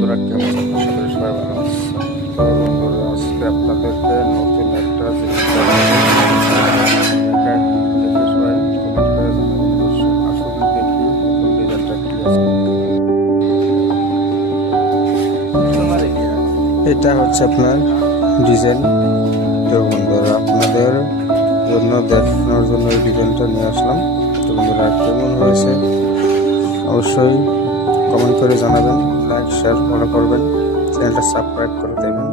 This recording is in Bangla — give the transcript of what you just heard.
বন্ধুরা, কেমন আশা করি সবাই ভালো আছে। তো বন্ধুরা, আজকে আপনাদেরকে নতুন একটা জিনিস দেখে সবাই কমেন্ট করে জানাবেন। আসলে দেখি নতুন ডিজাইনটা কি আছে। এটা হচ্ছে আপনার ডিজাইন। তো বন্ধুরা, আপনাদের জন্য দেখানোর জন্য এই ডিজাইনটা নিয়ে আসলাম। তো বন্ধুরা, কেমন হয়েছে অবশ্যই কমেন্ট করে জানাবেন, লাইক শেয়ার ফলো করবেন, চ্যানেলটা সাবস্ক্রাইব করে দেবেন।